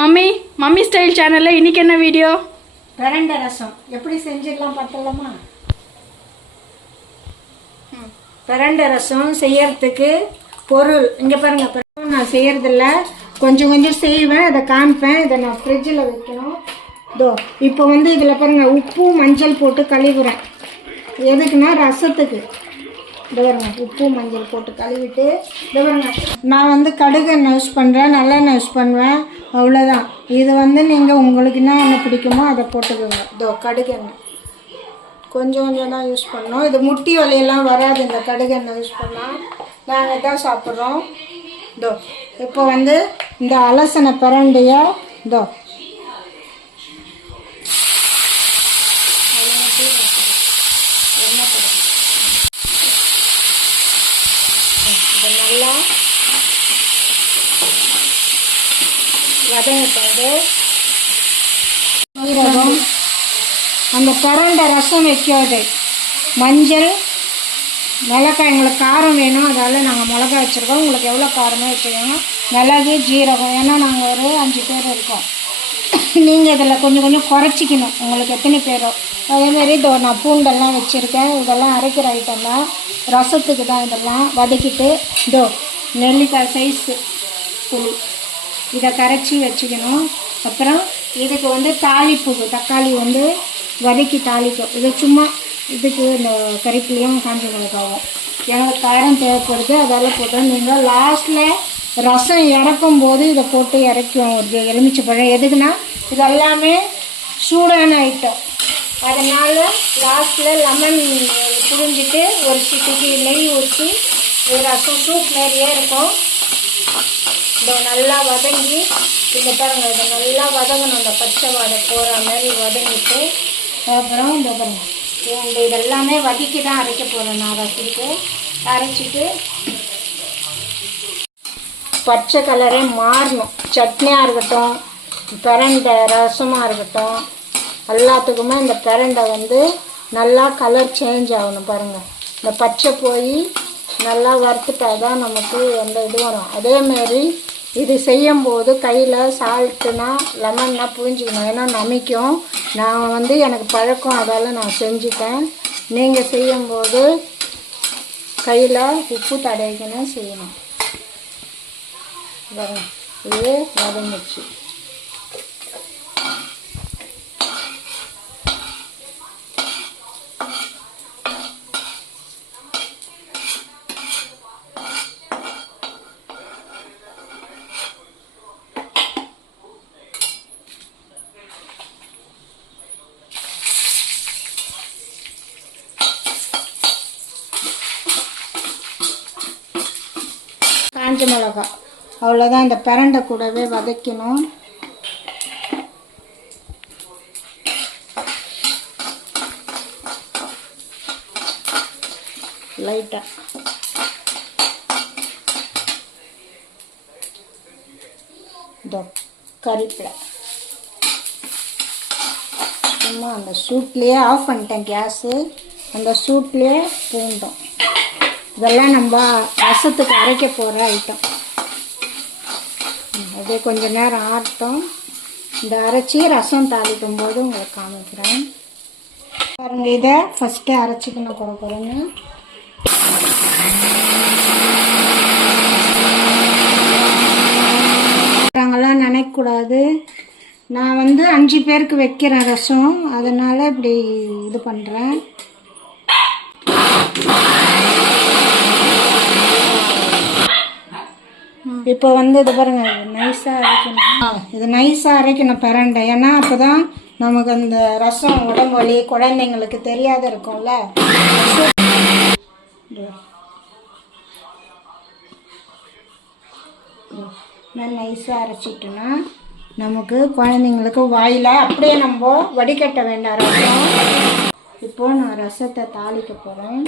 Mummy mummy style சேனல்ல இன்னைக்கு என்ன வீடியோ? பிரண்டை ரசம் எப்படி செஞ்சிடலாம் பார்த்தலாமா? பிரண்டை ரசம் செய்யறதுக்கு பொருள் இங்கே பாருங்க. நான் செய்யறதில்ல, கொஞ்சம் கொஞ்சம் செய்வேன், அதை காமிப்பேன். இதை நான் ஃப்ரிட்ஜில் வைக்கணும். இதோ இப்போ இதில் பாருங்க, உப்பு மஞ்சள் போட்டு கழுவுறேன். எதுக்குன்னா ரசத்துக்கு. இது பாருங்க, உப்பு மஞ்சள் போட்டு கழுவிட்டு இது பாருங்க. நான் கடுகு எண்ணெய் யூஸ் பண்ணுறேன், நல்லெண்ணெய் யூஸ் பண்ணுவேன், அவ்வளோதான். இது நீங்கள் உங்களுக்கு என்ன பிடிக்குமோ அதை போட்டுக்கோங்க. இதோ கடுகு எண்ணெய் கொஞ்சம் கொஞ்சம் தான் யூஸ் பண்ணோம். இது முட்டி வலியெல்லாம் வராது இந்த கடுகு எண்ணெய் யூஸ் பண்ணால். நாங்கள் தான் சாப்பிட்றோம். இதோ இப்போ இந்த அலசனை பிரண்டையை இதோ நல்லா வதங்கிட்டாது. சீரகம், அந்த பிரண்டை ரசம் வைக்காது, மஞ்சள், மிளகாய். உங்களுக்கு காரம் வேணும், அதால் நாங்கள் மிளகாய் வச்சுருக்கோம். உங்களுக்கு எவ்வளோ காரமே வச்சுக்கோங்க. மிளகு, ஜீரகம், ஏன்னா நாங்கள் ஒரு 5 பேர் இருக்கோம். நீங்கள் இதில் கொஞ்சம் கொஞ்சம் குறைச்சிக்கணும், உங்களுக்கு எத்தனை பேரோ. அதேமாரி இதோ நான் பூண்டெல்லாம் வச்சுருக்கேன். இதெல்லாம் அரைக்கிற ஐட்டம் தான், ரசத்துக்கு தான். இதெல்லாம் வதக்கிட்டு இதோ நெல்லிக்காய் சைஸு புளி இதை கரைச்சி வச்சுக்கணும். அப்புறம் இதுக்கு தாளிப்புக்கு தக்காளி வதக்கி தாளிக்கும். இது சும்மா இதுக்கு இந்த கறிப்புளியும் காஞ்ச மிளகாவும் எங்களுக்கு காரம் தேவைப்படுது, அதால் போட்டோம். நீங்கள் லாஸ்ட்டில் ரசம் இறக்கும் போது இதை போட்டு இறக்குவோம். ஒரு எலுமிச்சை பழம். எதுக்குன்னா இது எல்லாமே சூடான ஐட்டம், அதனால் லாஸ்ட்டில் லெமன் புழிஞ்சிட்டு ஒரு சிட்டிக்கு நெய் ஊற்றி ரசம் சூப் நிறைய இருக்கும். இதை நல்லா வதங்கி இந்த பாருங்க, இதை நல்லா வதங்கணும், இந்த பச்சை வாடை போகிற மாதிரி வதங்கிட்டு அப்புறம் இந்த பாருங்க பூண்டு இதெல்லாமே வதக்கி தான் அரைக்க போகிறேன் நான் ரசத்துக்கு. அரைச்சிட்டு பச்சை கலரே மாறணும். சட்னியாக இருக்கட்டும், பிரண்டை ரசமாக இருக்கட்டும், எல்லாத்துக்குமே இந்த பிரண்டை நல்லா கலர் சேஞ்ச் ஆகணும். பாருங்கள், இந்த பச்சை போய் நல்லா வறுத்துட்டா தான் நமக்கு எந்த இது வரும். அதேமாரி இது செய்யும்போது கையில் சால்ட்டுனா லெமன்னா புழிஞ்சிக்கணும், ஏன்னா நமிக்கும். நான் எனக்கு பழக்கம், அதால் நான் செஞ்சுட்டேன். நீங்கள் செய்யும்போது கையில் உப்பு தடவிக்கணும் செய்யணும். இது வதங்கிச்சு. காஞ்ச மிளகாய் அவ்வளோதான். இந்த பிரண்டை கூடவே வதக்கணும். லைட்டாக இதோ கறிப்பிலை சும்மா அந்த சூட்லேயே ஆஃப் பண்ணிட்டேன் கேஸு. அந்த சூட்லேயே பூண்டோம். இதெல்லாம் நம்ம ரசத்துக்கு அரைக்க போகிற ஐட்டம். அப்படியே கொஞ்சம் நேரம் ஆட்டும். இந்த அரைச்சி ரசம் தாளிக்கும் போது உங்களுக்கு காமிக்கிறேன். பாருங்க, இதை ஃபஸ்ட்டு அரைச்சிக்கணும் குறைன்னு. நாங்கள்லாம் நினைக்கக்கூடாது. நான் 5 பேருக்கு வைக்கிறேன் ரசம், அதனால் இப்படி இது பண்ணுறேன். இப்போ இது பாருங்க, நைஸாக அரைக்கணும். இது நைஸாக அரைக்கணும் பிரண்டை, ஏன்னா அப்போ தான் நமக்கு அந்த ரசம் உடம்பு வலி குழந்தைங்களுக்கு தெரியாத இருக்கும்ல. நான் நைஸாக அரைச்சிட்டோன்னா நமக்கு குழந்தைங்களுக்கு வாயில் அப்படியே நம்ம வடிகட்ட வேண்டாம் ரசம். இப்போது நான் ரசத்தை தாளிக்க போகிறேன்.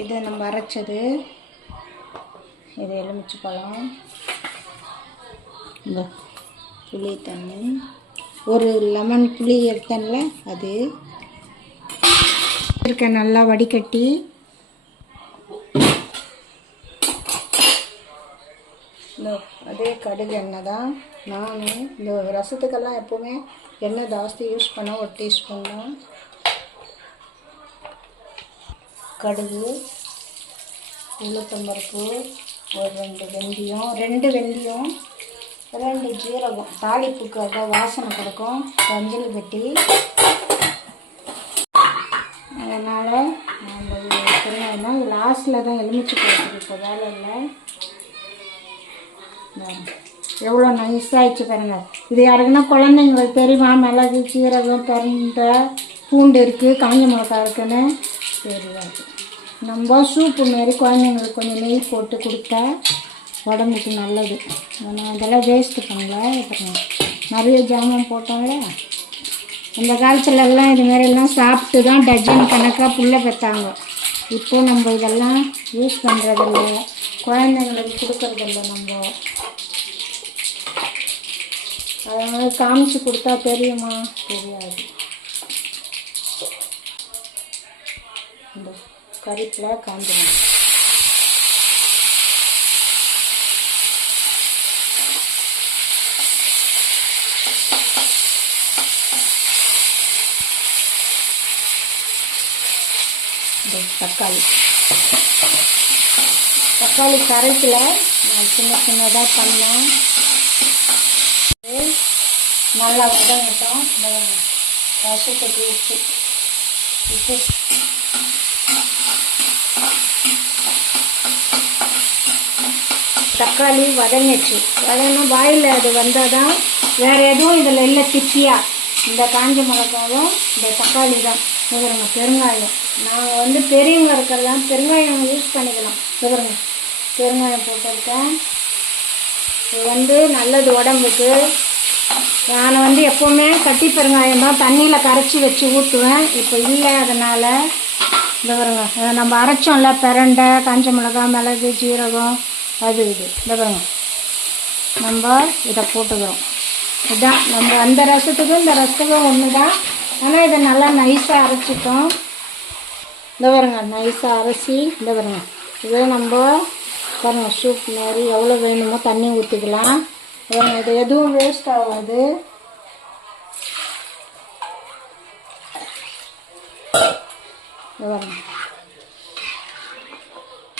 இது நம்ம அரைச்சது, இது எலுமிச்சை பழம், இந்த புளி தண்ணி, ஒரு லெமன் புளி எடுத்தேன்ல அது இருக்க நல்லா வடிகட்டி இந்த அதே கடுகு எண்ணெய் தான். நான் இந்த ரசத்துக்கெல்லாம் எப்போவுமே எண்ணெய் ஜாஸ்தி யூஸ் பண்ண ஒரு டீஸ்பூன் தான். கடுகு, உளுத்தம்பருப்பு, ஒரு 2 வெந்தயம், 2 ஜீரகம், தாளிப்புக்கு அதான் வாசனை கொடுக்கும். மஞ்சள் கட்டி, அதனால் நம்ம பெருங்காயம் லாஸ்ட்டில் தான் எலுமிச்சை போடுறது. இப்போ வேலை இல்லை. எவ்வளோ நைஸாகிடுச்சு பாருங்க. இது யாருக்குன்னா குழந்தைங்களுக்கு தெரியுமா மிளகு, சீரகம், கருண்டை, பூண்டு இருக்குது, காஞ்ச மிளகா இருக்குன்னு தெரியாது. நம்ம சூப்பு மாரி குழந்தைங்களுக்கு கொஞ்சம் நெய் போட்டு கொடுத்தா உடம்புக்கு நல்லது. ஆனால் அதெல்லாம் வேஸ்ட்டு பண்ணல. இப்போ நிறைய ஜாமான் போட்டோம்ல. அந்த காலத்துலலாம் இதுமாரிலாம் சாப்பிட்டு தான் டஜன் கணக்காக புள்ள பெற்றாங்க. இப்போது நம்ம இதெல்லாம் யூஸ் பண்ணுறதில்ல, குழந்தைங்களுக்கு கொடுக்கறதில்ல. நம்ம அதனால் காமிச்சு கொடுத்தா தெரியுமா? தெரியாது. இந்த கறிப்பில் காஞ்சிடும். தக்காளி கரைக்கல, நான் சின்னதாக பண்ணேன். நல்லா வதங்கட்டும். ரசத்துக்கு உப்பு தக்காளி வதங்கிச்சு. வதங்கினா வாயில் அது வந்தால் தான். வேறு எதுவும் இதில் இல்லை. திப்பியாக இந்த காஞ்ச மிளகாவும் இந்த தக்காளி தான். இவருங்க பெருங்காயம், நாங்கள் பெரியவங்க இருக்கிறதெல்லாம் பெருங்காயம் யூஸ் பண்ணிக்கலாம். இவருங்க பெருங்காயம் போட்டிருக்கேன். இது நல்லது உடம்புக்கு. நான் எப்போவுமே கட்டி பெருங்காயம் தான் தண்ணியில் கரைச்சி வச்சு ஊற்றுவேன். இப்போ இல்லை, அதனால் இந்த பாருங்க நம்ம அரைச்சோம்ல பிரண்டை, காஞ்ச மிளகா, மிளகு, ஜீரகம், அது இது இந்த பாருங்க நம்ம இதை போட்டுக்கிறோம். இதுதான் நம்ம அந்த ரசத்துக்கும் இந்த ரசத்துக்கும் ஒன்று தான். ஆனால் இதை நல்லா நைஸாக அரைச்சிட்டோம். இந்த பாருங்க நைஸாக அரைச்சி இந்த பாருங்க இதே நம்ம பாருங்க சூப் மாதிரி எவ்வளோ வேணுமோ தண்ணி ஊற்றிக்கலாம். இது எதுவும் வேஸ்ட் ஆகாது.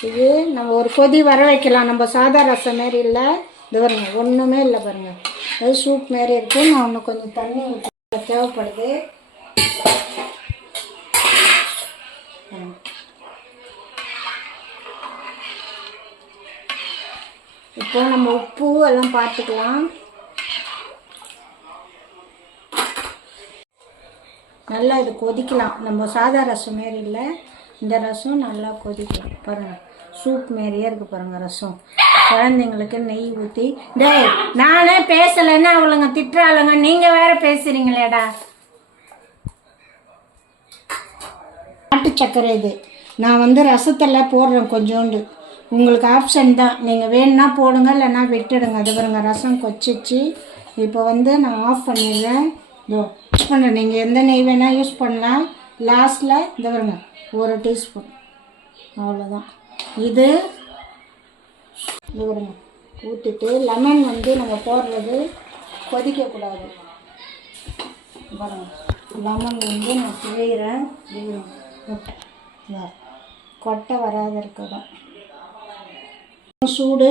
இது நம்ம ஒரு கொதி வர வைக்கலாம். நம்ம சாதா ரசம் மாரி இல்லை. இது பாருங்க ஒன்றுமே இல்லை பாருங்கள். அது சூப் மாரி இருக்குது. நான் இன்னும் கொஞ்சம் தண்ணி ஊற்ற தேவைப்படுது. இப்போ நம்ம உப்பு எல்லாம் பார்த்துக்கலாம். நல்லா இது கொதிக்கலாம். நம்ம சாதா ரசம் மாரி இல்லை, இந்த ரசம் நல்லா கொதிக்கலாம். பாருங்கள் சூப் மாரியே இருக்குது பாருங்கள் ரசம். குழந்தைங்களுக்கு நெய் ஊற்றி டேய் நானே பேசலைன்னா அவளுங்க திட்டுறாளுங்க, நீங்கள் வேற பேசுகிறீங்களேடா. நாட்டு சர்க்கரை இது நான் ரசத்தில் போடுறேன் கொஞ்சோண்டு. உங்களுக்கு ஆப்ஷன் தான், நீங்கள் வேணுன்னா போடுங்க, இல்லைன்னா விட்டுடுங்க. அது பாருங்க ரசம் கொச்சிச்சு. இப்போ நான் ஆஃப் பண்ணிடுறேன். யூஸ் பண்ணுறேன். நீங்கள் எந்த நெய் வேணால் யூஸ் பண்ணலாம். லாஸ்ட்டில் இந்த பாருங்க 1 டீஸ்பூன், அவ்வளோதான். இது பாருங்க ஊற்றிட்டு லெமன் நம்ம போடுறது கொதிக்கக்கூடாது. பாருங்க லெமன் நான் பிழைகிறேன். கொட்டை வராத இருக்கதான் சூடு.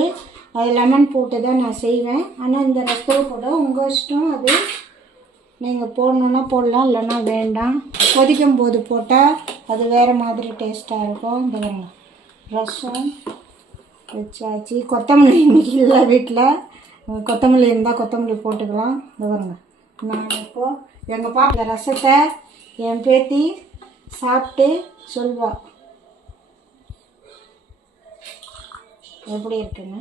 அது லெமன் போட்டு தான் நான் செய்வேன். ஆனால் இந்த ரசத்தை போட உங்கள் இஷ்டம். அது நீங்கள் போடணுன்னா போடலாம், இல்லைன்னா வேண்டாம். கொதிக்கும் போது போட்டால் அது வேறு மாதிரி டேஸ்ட்டாக இருக்கும். இந்த ரசம் வச்சாச்சு. கொத்தமல்லி இன்னைக்கு இல்லை வீட்டில். கொத்தமல்லி இருந்தால் கொத்தமல்லி போட்டுக்கலாம். இந்த பாருங்க நான் இப்போது எங்கள் பாப்பா ரசத்தை என் பேத்தி சாப்பிட்டு சொல்வா எப்படி இருக்குன்னு.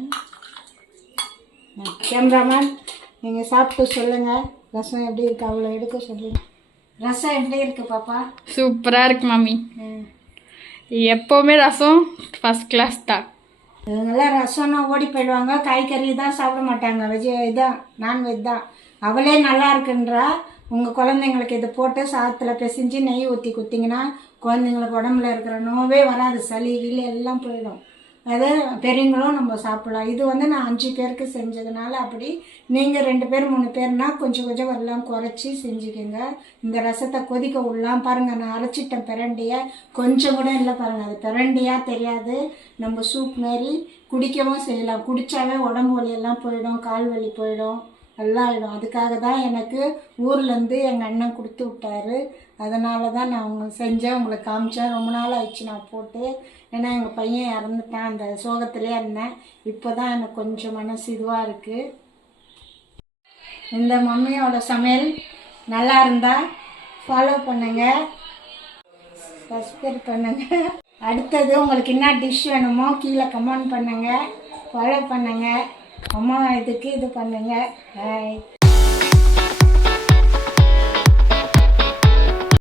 கேமராமேன் நீங்கள் சாப்பிட்டு சொல்லுங்கள் ரசம் எப்படி இருக்கு. அவ்வளோ எடுக்க சொல்லுங்கள். ரசம் எப்படி இருக்கு பாப்பா? சூப்பராக இருக்கு மாமி. எப்போவுமே ரசம் ஃபஸ்ட் கிளாஸ் தான். இவங்கெல்லாம் ரசம்னா ஓடி போயிடுவாங்க. காய்கறி தான் சாப்பிட மாட்டாங்க. இதான் நான்வெஜ் தான். அவளே நல்லா இருக்குன்றா. உங்கள் குழந்தைங்களுக்கு இது போட்டு சாதத்தில் பிசைஞ்சு நெய் ஊற்றி குத்திங்கன்னா குழந்தைங்களுக்கு உடம்புல இருக்கிற நோவே வராது. சளி கிளி எல்லாம் போயிடும். அதை பெரியவங்களும் நம்ம சாப்பிடலாம். இது வந்து நான் 5 பேருக்கு செஞ்சதுனால அப்படி. நீங்கள் 2 பேர் 3 பேர்னா கொஞ்சம் கொஞ்சம் எல்லாம் குறைச்சி செஞ்சுக்கோங்க. இந்த ரசத்தை கொதிக்க விடலாம். பாருங்கள், நான் அரைச்சிட்டேன் பிரண்டையை, கொஞ்சம் கூட இல்லை பாருங்கள். அது பிரண்டையாக தெரியாது, நம்ம சூப் மாரி குடிக்கவும் செய்யலாம். குடித்தாவே உடம்பு வலியெல்லாம் போயிடும், கால் வலி போயிடும், எல்லாம் ஆகிடும். அதுக்காக தான் எனக்கு ஊர்லேருந்து எங்கள் அண்ணன் கொடுத்து விட்டாரு. அதனால தான் நான் உங்களுக்கு செஞ்சேன், உங்களுக்கு காமிச்சேன். ரொம்ப நாள் ஆயிடுச்சு நான் போட்டு. ஏன்னா எங்கள் பையன் இறந்துட்டான், அந்த சோகத்திலே இருந்தேன். இப்போ தான் எனக்கு கொஞ்சம் மனசு இதுவாக இருக்குது. இந்த மம்மியோட சமையல் நல்லா இருந்தால் ஃபாலோ பண்ணுங்கள், சப்ஸ்கிரைப் பண்ணுங்கள். அடுத்தது உங்களுக்கு என்ன டிஷ் வேணுமோ கீழே கமெண்ட் பண்ணுங்கள், ஃபாலோ பண்ணுங்கள். அம்மா இதுக்கு இது பண்ணுங்கள். பாய்.